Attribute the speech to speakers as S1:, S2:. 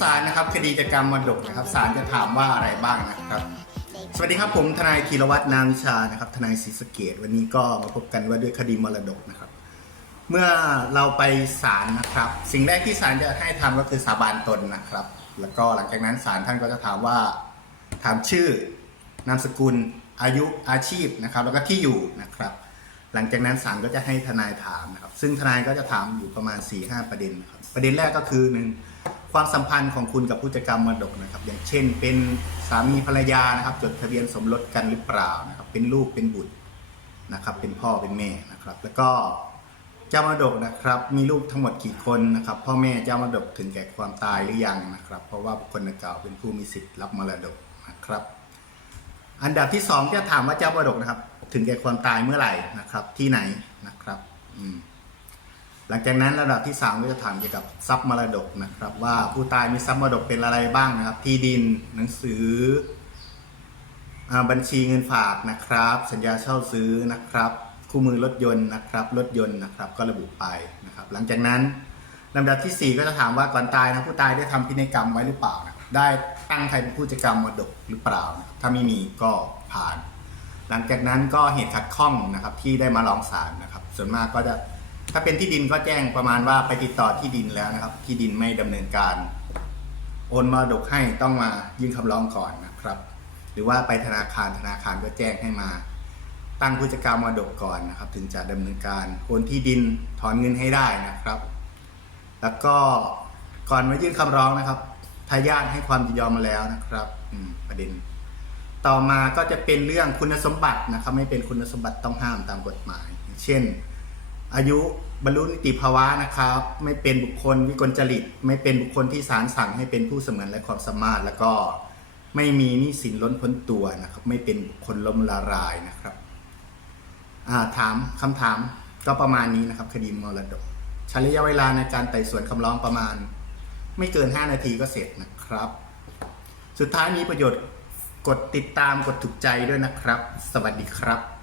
S1: ศาลนะครับคดีจกรรมมรดกนะครับศาลจะถามว่าอะไรบ้างนะครับ สวัสดีครับผมทนายธีรวัตรนามชานะครับ ทนายศรีสะเกดวันนี้ก็มาพบกันว่าด้วยคดีมรดกนะครับ เมื่อเราไปศาลนะครับ สิ่งแรกที่ศาลจะให้ทำก็คือสาบานตนนะครับ แล้วก็หลังจากนั้นศาลท่านก็จะถามว่าถามชื่อนามสกุลอายุอาชีพนะครับ แล้วก็ที่อยู่นะครับ หลังจากนั้นศาลก็จะให้ทนายถามนะครับ ซึ่งทนายก็จะถามอยู่ประมาณ4-5ประเด็นนะครับประเด็นแรกก็คือหนึ่ง ความสัมพันธ์ของคุณกับผู้จัดการมรดกนะครับ อย่างเช่น เป็นสามีภรรยานะครับ จดทะเบียนสมรสกันหรือเปล่านะครับ เป็นลูกเป็นบุตรนะครับ เป็นพ่อเป็นแม่นะครับ แล้วก็เจ้ามรดกนะครับ มีลูกทั้งหมดกี่คนนะครับ พ่อแม่เจ้ามรดกถึงแก่ความตายหรือยังนะครับ เพราะว่าบุคคลดังกล่าวเป็นผู้มีสิทธิ์รับมรดกนะครับ อันดับที่สองจะถามว่าเจ้ามรดกนะครับ ถึงแก่ความตายเมื่อไหร่นะครับ ที่ไหนนะครับ อืม หลังจากนั้นระดับที่สามก็จะถามเกี่ยวกับทรัพย์มรดกนะครับ ว่าผู้ตายมีทรัพย์มรดกเป็นอะไรบ้างนะครับ ที่ดินหนังสือบัญชีเงินฝากนะครับ สัญญาเช่าซื้อนะครับ คู่มือรถยนต์นะครับ รถยนต์นะครับก็ระบุไปนะครับ หลังจากนั้นลำดับที่สี่ก็จะถามว่าก่อนตายนะผู้ตายได้ทำพินัยกรรมไว้หรือเปล่านะได้ตั้งใครเป็นผู้จัดการมรดกหรือเปล่านะถ้าไม่มีก็ผ่าน หลังจากนั้นก็เหตุขัดข้องนะครับที่ได้มาร้องศาลนะครับ ส่วนมากก็จะ ถ้าเป็นที่ดินก็แจ้งประมาณว่าไปติดต่อที่ดินแล้วนะครับ ที่ดินไม่ดำเนินการ โอนมรดกให้ต้องมายื่นคำร้องก่อนนะครับ หรือว่าไปธนาคารธนาคารก็แจ้งให้มา ตั้งผู้จัดการมรดกก่อนนะครับ ถึงจะดำเนินการโอนที่ดินถอนเงินให้ได้นะครับ แล้วก็ก่อนมายื่นคำร้องนะครับทายาทให้ความยินยอมมาแล้วนะครับประเด็น ต่อมาก็จะเป็นเรื่องคุณสมบัตินะครับ ไม่เป็นคุณสมบัติต้องห้ามตามกฎหมาย เช่น อายุบรรลุนิติภาวะนะครับ ไม่เป็นบุคคลวิกลจริต ไม่เป็นบุคคลที่ศาลสั่งให้เป็นผู้เสมือนและความสามารถ แล้วก็ไม่มีหนี้สินล้นพ้นตัวนะครับ ไม่เป็นบุคคลล้มละลายนะครับาถามคำถามก็ประมาณนี้นะครับ คดีมรดกใช้ระยะเวลาในการไต่สวนคำร้องประมาณ ไม่เกิน 5 นาทีก็เสร็จนะครับ สุดท้ายมีประโยชน์กดติดตามกดถูกใจด้วยนะครับ สวัสดีครับ